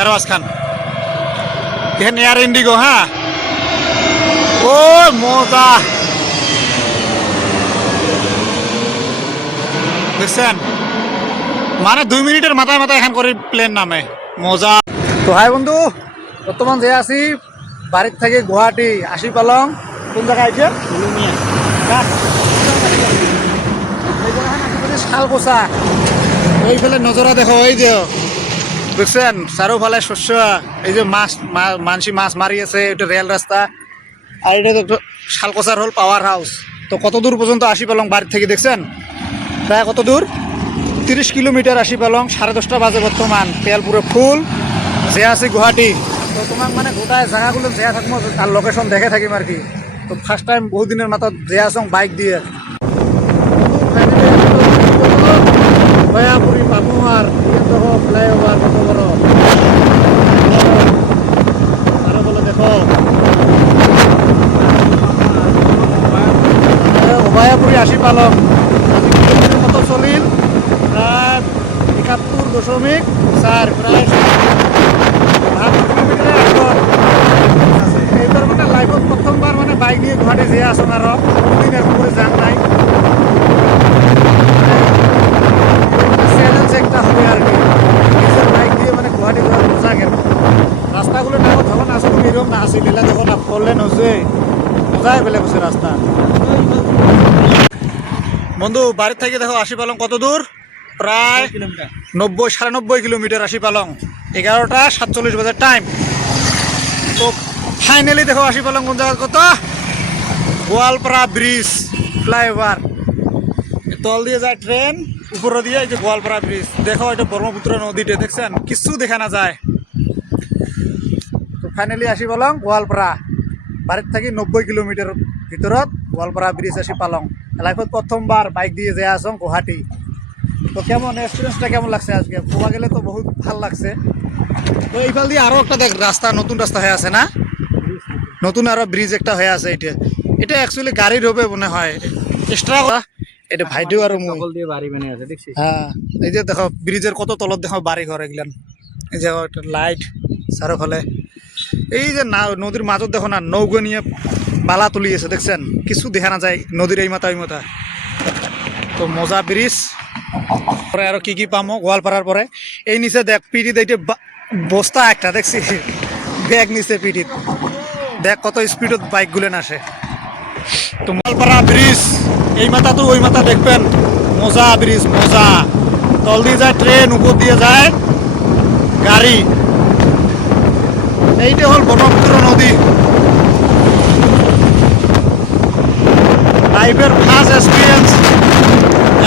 এরবাজ খান। এখানে air Indigo হ্যাঁ? ও মজা। দেখছেন? মানে দুই মিনিটের মাথায় মাথায় এখান করে প্লেন নামে। মজা। তো হাই বন্ধু বর্তমান যে আছি বাড়ির থেকে গুয়াহাটি আসি পালং কোন জায়গায় আছে শালকোচা এইফালে নজরা দেখো এই যে। বুঝছেন চারোফালে শস্য, এই যে মাছ মানসি মাছ মারি আছে এটা রেল রাস্তা আর এটা তো শালকোচার হল পাওয়ার হাউস তো কত দূর পর্যন্ত আসি পেলাম বাড়ি থেকে দেখছেন? প্রায় কত দূর তিরিশ কিলোমিটার আসি পেলাম সাড়ে দশটা বাজে বর্তমান তেল ফুল যে আছে গুয়াহাটি তো তোমাক মানে গোটায় জায়গাগুলো যে থাকব তার লোকেশন দেখে থাকিম আর কি। তো ফার্স্ট টাইম বহুদিনের মাথায় যে আসং বাইক দিয়ে। পাপুমার দেখো ফ্লাইওভার কত বড়? আরও বলে দেখো। উভয়াপুরি আশি পালক। মতো চলিল। প্রায় একাত্তর দশমিক চার, প্রায় এইবার মানে লাইফত প্রথমবার মানে বাইক নিয়ে গুৱাহাটী যেয়ে আছো আৰু কোনোদিন একবারে যান নাই চ্যালেঞ্জ একটা হবে আর কি নিজের বাইক দিয়ে মানে গুৱাহাটী যাওয়ার মজা কেন রাস্তাগুলো দেখো যখন আসলো এরকম না আসিল এলা যখন ফললেন হচ্ছে মজাই বেলেগ হচ্ছে রাস্তা বন্ধু বাড়ির থেকে দেখো আশি পালং কত দূর? প্রায় নব্বই সাড়ে নব্বই কিলোমিটার আশি পালং। এগারোটা সাতচল্লিশ বাজার টাইম তো ফাইনালি দেখো আশি পালং কোন জায়গা কত গোয়ালপাড়া ব্রিজ ফ্লাইওভার তল দিয়ে যায় ট্রেন উপরে দিয়ে এই যে গোয়ালপাড়া ব্রিজ দেখো এটা ব্রহ্মপুত্র নদীতে দেখছেন? কিছু দেখা না যায়। তো ফাইনালি আসি পালং গোয়ালপাড়া। বাড়ির থাকি নব্বই কিলোমিটার ভিতৰত গোৱালপাৰা ব্রিজ আসি পালং। লাইফত প্রথমবার বাইক দিয়ে যে আসং গুৱাহাটী। তো কেমন এক্সপিরিয়েন্সটা কেমন লাগছে আজকে? গোয়া গেলে তো বহুত ভালো লাগছে। তো এইফাল দিয়ে আরও একটা দেখ রাস্তা নতুন রাস্তা হয়ে আছে না? নতুন আরও ব্রিজ একটা হয়ে আছে এটা এটা অ্যাকচুয়ালি গাড়ির হবে মনে হয়। এক্সট্রা এটা ভাইটিও আর দিয়ে বাড়ি বানিয়ে আছে দেখছিস? হ্যাঁ এই যে দেখো ব্রিজের কত তলত দেখো বাড়ি ঘর এগুলান এই যে একটা লাইট চারোফালে এই যে না, নদীর মাজত দেখো না, নৌকো নিয়ে বালা তুলি আছে, দেখছেন? কিছু দেখা না যায় নদীর এই মাথা ওই মাথা। তো মজা ব্রিজ পরে আর কি কি পামো, গোয়ালপাড়ার পরে। এই নিচে দেখ, পিঠিত এইটা বস্তা একটা, দেখছি। ব্যাগ নিচে পিঠিত। দেখ কত স্পিডত বাইকগুলো আসে তো গোয়ালপাড়া ব্রিজ, এই মাথা তো ওই মাথা দেখবেন। মজা ব্রিজ, মজা। তল দিয়ে যায়, ট্রেন, উপর দিয়ে যায়। গাড়ি। এইটা হল ব্রহ্মপুত্র নদী। লাইফের ফার্স্ট এক্সপিরিয়েন্স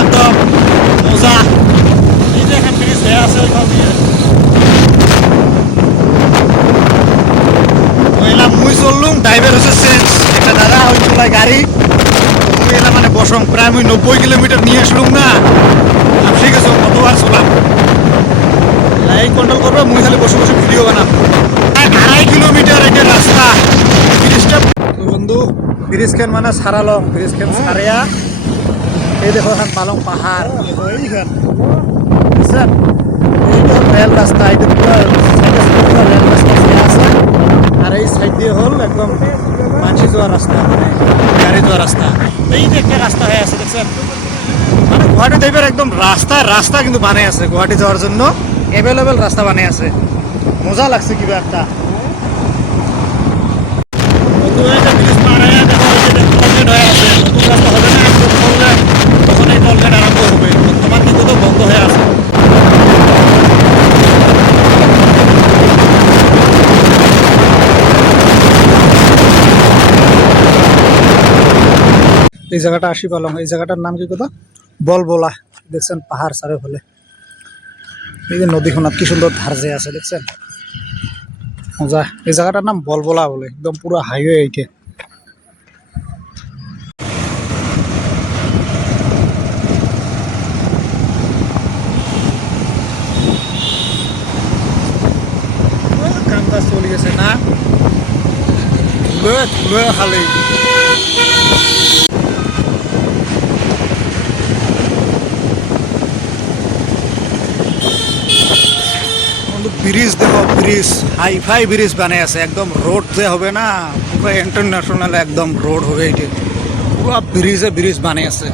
একদম মজা। এই যে এখানে ব্রিজ হয়ে আছে ওইখান দিয়ে। মহিলা মুই চললুম ড্রাইভার হচ্ছে চেঞ্জ একটা দাদা, ওই চলায় গাড়ি। মুই মানে বসং প্রায় মুই নব্বই কিলোমিটার নিয়ে আসলুম না। ঠিক আছে কতবার চলাম। এই কন্ট্রোল করবে, মুই খালি বসে বসে ভিডিও বানাম প্রায় আড়াই কিলোমিটার এটা রাস্তা ব্রিজটা তো বন্ধু ব্রিজ খেন মানে সারালং ব্রিজ খেন সারিয়া এই দেখো এখন পালং পাহাড় এইখান এইটা হল রেল রাস্তা সাইডে রেল রাস্তা আছে আর এই সাইড দিয়ে হল একদম মানসি যাওয়া রাস্তা মানে গাড়ি যাওয়া রাস্তা এই যে একটা রাস্তা হয়ে আছে, দেখছেন? মানে গুয়াহাটি টাইপের একদম রাস্তা রাস্তা কিন্তু বানিয়ে আছে গুয়াহাটি যাওয়ার জন্য। অ্যাভেলেবেল রাস্তা বানিয়ে আছে। মজা লাগছে কিবা একটা ব্রিজ হয়ে আছে নতুন রাস্তা হবে না একদম টলগেট তখন এই টলগেট আরম্ভ হবে। বর্তমান কিন্তু তো বন্ধ হয়ে আছে। এই জায়গাটা আসি পালাম এই জায়গাটার নাম কি কথা? বলবোলা। দেখছেন পাহাড় চারিওফালে এই যে নদীখনত কি সুন্দর ধার যে আছে দেখছেন? মজা। এই জায়গাটার নাম বলবোলা বলে একদম পুরো হাইওয়ে এইটে কাম কাজ চলি আছে না ধুলো ধুলো খালি। ব্রিজ দেখো, ব্রিজ। হাই ফাই ব্রিজ বানাই আছে, একদম রোড যে হবে না, পুরো ইন্টারন্যাশনাল একদম রোড হবে এটি। পুরো ব্রিজে ব্রিজ বানাই আছে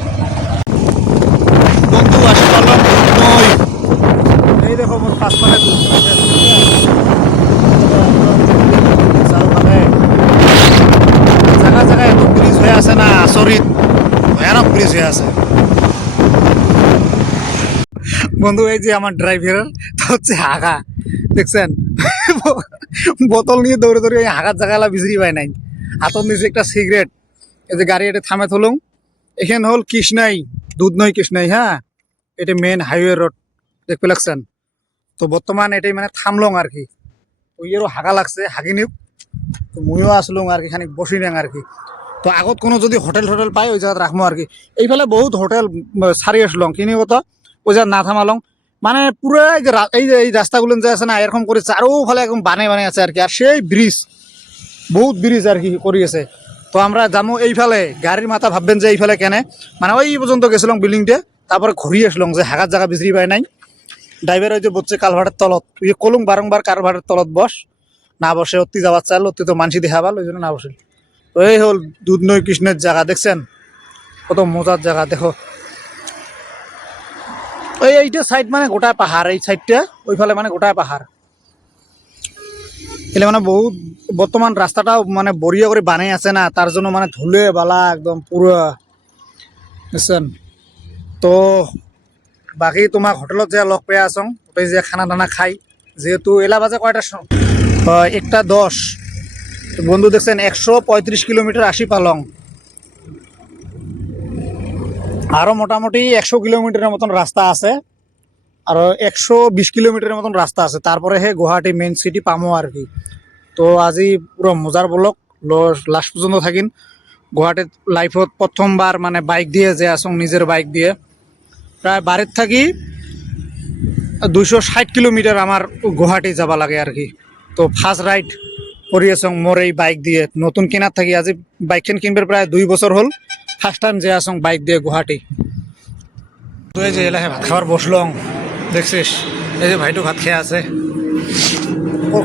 বন্ধু আসি পারলাম নই এই দেখো মোর পাঁচপালে চারোফালে জায়গা জায়গায় এত ব্রিজ হয়ে ভয়ানক ব্রিজ হয়ে আছে। বন্ধু, এই যে আমার ড্রাইভার তা হচ্ছে হাগা, দেখছেন? বোতল নিয়ে দৌড়ে দৌড়ে এই হাগার জায়গালা বিচরি পায় নাই। হাতত নিচে একটা সিগারেট এই যে গাড়ি এটা থামে থলুম। এখানে হল কৃষ্ণাই দুধ নয় কৃষ্ণাই হ্যাঁ? এটা মেন হাইওয়ে রোড দেখতে লাগছেন? তো বর্তমান এটাই মানে থামলং আর কি। ওই এরও হাগা লাগছে, হাগি নিউক। তো ময়ও আসলুম আর কি, খানিক বসি নেং আর কি। তো আগত কোনো যদি হোটেল টোটেল পাই ওই জায়গাত রাখব আর কি। এইফালে বহুত হোটেল সারি আসলং কিনি কথা ওই জায়গাত না থামালং মানে পুরো এই যে, এই রাস্তাগুলো যে আছে না এরকম করে চারোফালে একদম বানে বানাই আছে আর কি। আর সেই ব্রিজ বহুত ব্রিজ আর কি করি আছে। তো আমরা যাব এইফালে গাড়ির মাথা ভাববেন যে এইফালে কেনে। মানে ওই পর্যন্ত গেছিলাম বিল্ডিংটা তারপরে ঘুরি আসলাম যে হাগার জায়গা বিচরি পাই নাই। ড্রাইভার ওই যে বসছে কালভারের তলত ইয়ে কলুম বারংবার কালভারের তলত বস। না বসে, অতি যাবার চাল, অতি তো মানসি দেখা পাল, ওই জন্য না বসে এই হল দুধ নই কৃষ্ণের জায়গা দেখছেন? কত মজার জায়গা দেখো। ওই এইটা সাইড মানে গোটা পাহাড় এই সাইডটা ওইফালে মানে গোটা পাহাড়। এলে মানে বহুত বর্তমান রাস্তাটাও মানে বড়িয়া করে বানাই আছে না তার জন্য মানে ধুলে বালা একদম পুরো বুঝছেন তো বাকি তোমাক হোটেলত যে লগ পেয়ে আসং ওটাই যে খানা দানা খাই যেহেতু এলা বাজে কয়টা স- হয়, একটা দশ। বন্ধু দেখছেন, একশো পঁয়ত্রিশ কিলোমিটার আশি পালং। আরও মোটামুটি একশো কিলোমিটারের মতন রাস্তা আছে। আর একশো বিশ কিলোমিটারের মতন রাস্তা আছে। তারপরে হে গুৱাহাটী মেইন সিটি পামো আর কি। তো আজি পুরো মজার বলক লাস্ট পর্যন্ত থাকিন। গুৱাহাটীত লাইফত প্রথমবার মানে বাইক দিয়ে যে আসং নিজের বাইক দিয়ে। প্রায় বাড়ির থাকি, দুইশো ষাট কিলোমিটার আমার গুৱাহাটী যাব লাগে আর কি। তো ফার্স্ট রাইড আছোঁ মোৰ এই বাইক দিয়ে নতুন কিনার থাকি আজি বাইকখন কিনবার প্রায় দুই বছর হল। ফার্স্ট টাইম যে আসং বাইক দিয়ে গুৱাহাটী তো এই যে এলাহে ভাত খাবার বসলং দেখছিস? এই যে ভাইটো ভাত খেয়ে আছে।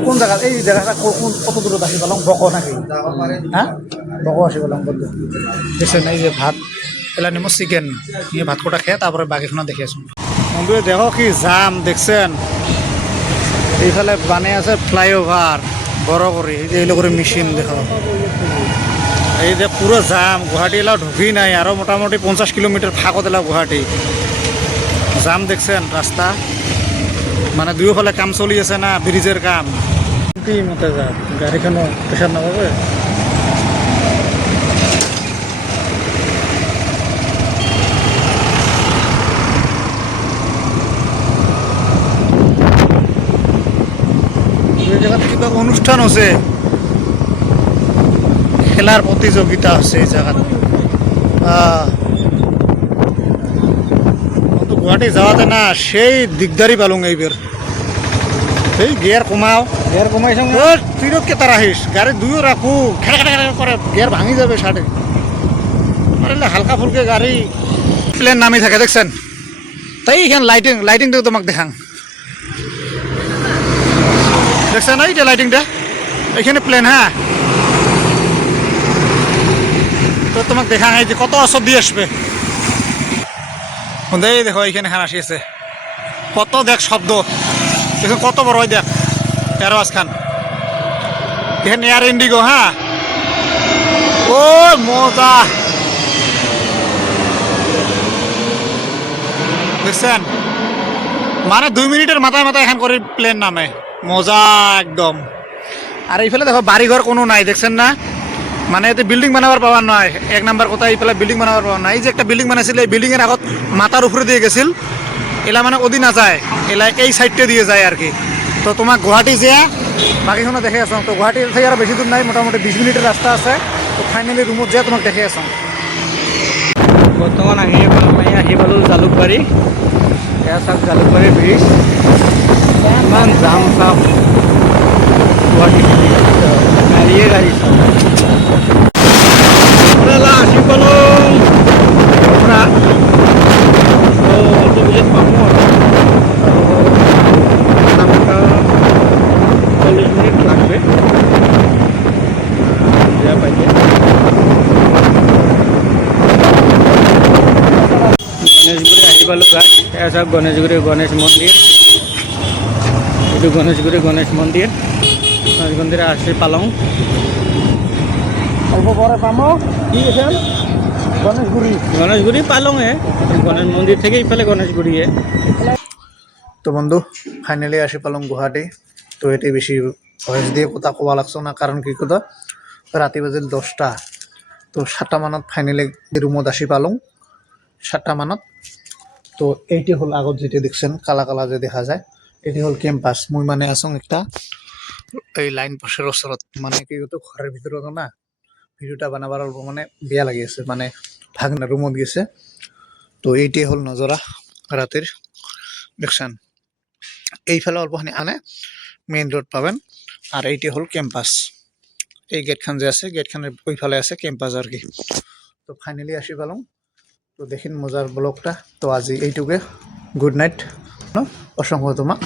কোন জায়গা এই জায়গাটা কোন কত দূৰত আহি পালং বক নাকি? হ্যাঁ? বক আসি পালং কত দেখছেন এই যে ভাত এলা নিমো চিকেন নিয়ে ভাত কটা খেয়ে তারপরে বাকিখনো দেখি আছো। বন্ধু দেখো কি জাম দেখছেন? এইফালে বানাই আছে ফ্লাইওভার বড় করে এই যে এইগুলো করে মেশিন দেখো এই যে পুরো জাম, গুৱাহাটী এলাও ঢুকি নাই আরও মোটামুটি পঞ্চাশ কিলোমিটার ফাঁকত এলাও গুৱাহাটী। জাম দেখছেন রাস্তা মানে দুয়োফালে কাম চলি আছে না ব্রিজের কাম। কি মতে যা গাড়িখানো প্ৰেছাৰ নাপাবে এই জায়গাতে কিবা অনুষ্ঠান আছে খেলার প্রতিযোগিতা আছে এই জায়গাত কিন্তু গুৱাহাটী যাওয়াতে না সেই দিগদারি পালুং এইবার এই গিয়ার কমাও। গিয়ার কমাইছ তুইরত কে তার আহিস গাড়ি দুইও রাখু খেড়া খেড়া খেড়া করে গিয়ার ভাঙি যাবে সাড়ে আরে হালকা ফুলকে গাড়ি। প্লেন নামি থাকে দেখছেন? তাই এখানে লাইটিং লাইটিংটা তোমাক দেখাং। দেখছেন এইটা লাইটিংটা এখানে প্লেন হ্যাঁ। তো তোমাক দেখা এই যে কত আসর দিয়ে আসবে। এই দেখো, এইখানে খান আসি আছে। কত দেখ শব্দ। দেখুন, কত বড় হয় দেখ। এরোয়াজ খান। এখানে এয়ার ইন্ডিগো হ্যাঁ। ও, মজা। দেখছেন? মানে দুই মিনিটের মাথায় মাথায় এখান করে প্লেন নামে। মজা একদম। আর এইফালে দেখো, বাড়িঘর কোনো নাই, দেখছেন না? মানে এতে বিল্ডিং বানাবার পাওয়ার নয়। এক নাম্বার কথা, এইফালে বিল্ডিং বানাবার পাওয়ার নাই যে একটা বিল্ডিং বানাইছিল, এই বিল্ডিং এর আগত মাথার উপরে দিয়ে গেছিল। এলা মানে ওদি না যায় এলা এই সাইডটা দিয়ে যায় আর কি। তো তোমাক গুৱাহাটী যে বাকীখনো দেখে আছো। তো গুৱাহাটীৰ থেকে আৰু বেছি দূৰ নাই, মোটামুটি বিশ মিনিটের রাস্তা আছে। তো ফাইনেলি ৰুমত যে তোমাক দেখে আছো। বৰ্তমান আহি আমি আহি পালোঁ জালুকবাৰী। এয়া চাওক জালুকবাৰী ব্ৰিজ জাম চাম গুৱাহাটী গাড়ীয়ে গাড়ী চাওক আহি পালোঁ পৰা অটো ভিজিট পামো আৰু চবে বেয়া পাইছে গণেশগুৰি আহি পালোঁ গাছ এয়া চাওক গণেশগুৰি গণেশ মন্দিৰ এইটো গণেশগুৰি গণেশ মন্দিৰ গণেশ মন্দিৰ আছে পালং। অল্প পরে পামো কি গেছেন গণেশগুড়ি গণেশগুৰি পালঙে গণেশ মন্দিৰ থেকে ইফালে গণেশগুৰিয়ে তো বন্ধু ফাইনেলি আসি পালাম গুৱাহাটী তো এটি বেশি ভয়েস দিয়ে কথা ক'বা লাগছো না কাৰণ কি কথা? ৰাতি বাজিল দহটা তো সাতটা মানত ফাইনেলি ৰুমত আছি পালং। সাতটা মানত। তো এইটি হ'ল আগত যেটি দেখছেন কালা কালা যে দেখা যায়। এটি হ'ল কেম্পাছ মই মানে আছোঁ একটা এই লাইন পাসের ওচৰত মানে কি কতো ঘরের ভিতৰত না, ভিডিওটা বানাবার অল্প মানে বেয়া লাগি আছে মানে ভাগনা রুমত গেছে। তো এইটি হ'ল নজরা রাতের দেখছেন। এইফালে অল্পখানি আনে মেইন রোড পাবেন, আর এইটি হল ক্যাম্পাস এই গেটখান যে আছে গেটখানের ওইফালে আছে ক্যাম্পাস আর কি। তো ফাইনালি আসি পেলাম তো দেখিন মজার ব্লগটা, তো আজি এইটুকে গুড নাইট অসংখ্য তোমাক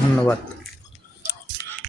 ধন্যবাদ।